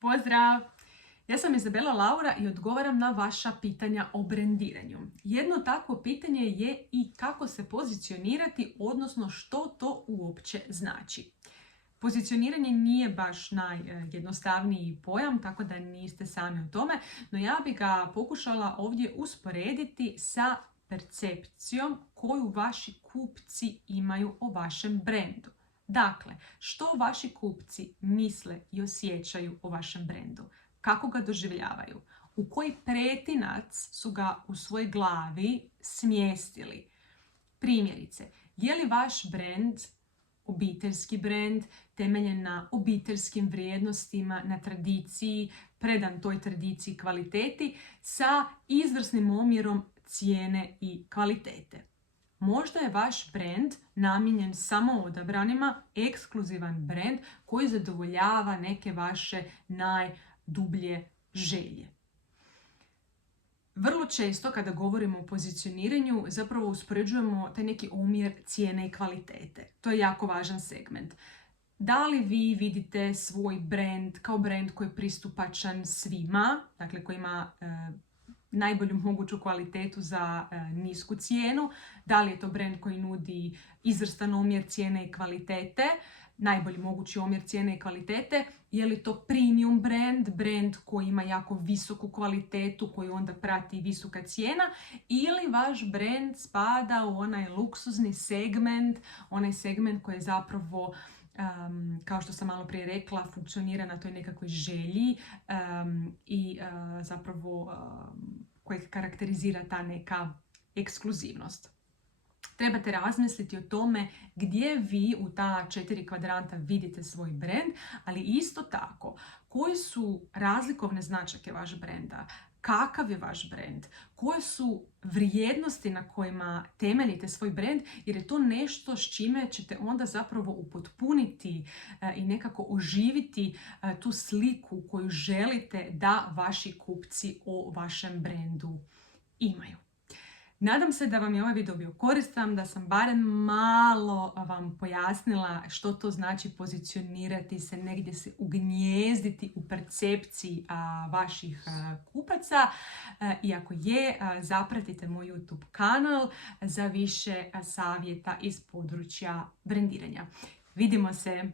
Pozdrav! Ja sam Izabela Laura i odgovaram na vaša pitanja o brendiranju. Jedno takvo pitanje je i kako se pozicionirati, odnosno što to uopće znači. Pozicioniranje nije baš najjednostavniji pojam, tako da niste sami u tome, no ja bih ga pokušala ovdje usporediti sa percepcijom koju vaši kupci imaju o vašem brendu. Dakle, što vaši kupci misle i osjećaju o vašem brendu? Kako ga doživljavaju? U koji pretinac su ga u svojoj glavi smjestili? Primjerice, je li vaš brend obiteljski brend, temeljen na obiteljskim vrijednostima, na tradiciji, predan toj tradiciji kvaliteti, sa izvrsnim omjerom cijene i kvalitete? Možda je vaš brend namijenjen samo odabranima, ekskluzivan brend koji zadovoljava neke vaše najdublje želje. Vrlo često kada govorimo o pozicioniranju zapravo uspoređujemo taj neki omjer cijene i kvalitete. To je jako važan segment. Da li vi vidite svoj brend kao brend koji je pristupačan svima, dakle koji ima najbolju moguću kvalitetu za nisku cijenu, da li je to brend koji nudi izvrstan omjer cijene i kvalitete, najbolji mogući omjer cijene i kvalitete, je li to premium brand koji ima jako visoku kvalitetu, koji onda prati visoka cijena, ili vaš brand spada u onaj luksuzni segment, onaj segment koji je zapravo, kao što sam malo prije rekla, funkcionira na toj nekakvoj želji i zapravo koji karakterizira ta neka ekskluzivnost. Trebate razmisliti o tome gdje vi u ta 4 kvadranta vidite svoj brend, ali isto tako koji su razlikovne značajke vaš brenda, kakav je vaš brend, koje su vrijednosti na kojima temeljite svoj brend, jer je to nešto s čime ćete onda zapravo upotpuniti i nekako oživiti tu sliku koju želite da vaši kupci o vašem brendu imaju. Nadam se da vam je ovaj video bio koristan, da sam barem malo vam pojasnila što to znači pozicionirati se, negdje se ugnjezditi u percepciji vaših kupaca. I ako je, zapratite moj YouTube kanal za više savjeta iz područja brendiranja. Vidimo se!